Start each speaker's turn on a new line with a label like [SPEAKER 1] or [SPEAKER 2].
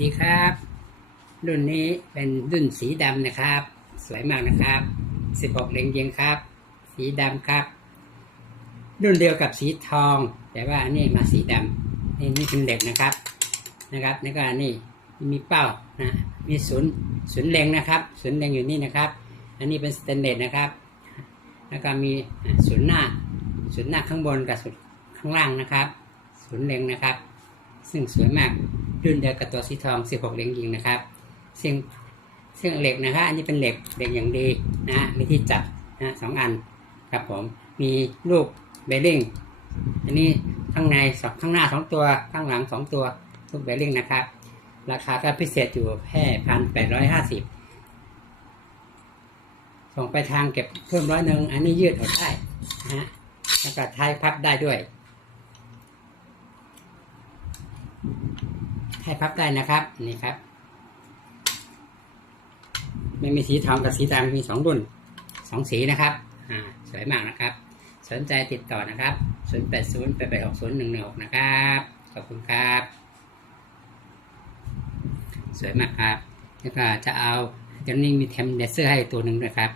[SPEAKER 1] ดีครับ รุ่นนี้เป็นรุ่นสีดำนะครับ สวยมากนะครับ 16เล็งยิงครับ สีดำครับ รุ่นเดียวกับสีทอง แต่ว่าอันนี้มาสีดำนี่นี่เป็นเหล็กนะครับนะครับแล้วก็นี่มีเป้านะมีศูนย์ศูนย์เลงนะครับศูนย์เลงอยู่นี่นะครับ อันนี้เป็นสแตนเลสนะครับ แล้วก็มีศูนย์หน้าศูนย์หน้าข้างบนกับศูนย์ข้างล่างนะครับ ศูนย์เลงนะครับ ซึ่งสวยมาก รุ่นเดียวกับตัวสีทอง 16เล็งยิงนะครับ ซึ่งซึ่งเหล็กนะครับอันนี้เป็นเหล็กเหล็กอย่างดีนะฮะมีที่จับนะฮะสองอันครับผมมีลูกเบลลิงอันนี้ข้างในสองข้างหน้าสองตัวข้างหลังสองตัวลูกเบลลิงนะครับ ราคาก็พิเศษอยู่แค่พันแปดร้อยห้าสิบส่งไปทางเก็บเพิ่มร้อยหนึ่งอันนี้ยืดออกได้นะฮะแล้วก็ท้ายพับได้ด้วย ให้พับได้นะครับนี่ครับ ไม่มีสีทองกับสีดำมีสองรุ่นสองสีนะครับอ่าสวยมากนะครับ สนใจติดต่อนะครับ 0 8 0 8 8 6 0 1 1 6 นะครับ ขอบคุณครับ สวยมากครับ แล้วก็จะเอาจะนี่มีเทมเดเซอร์ให้ตัวหนึ่งด้วยครับ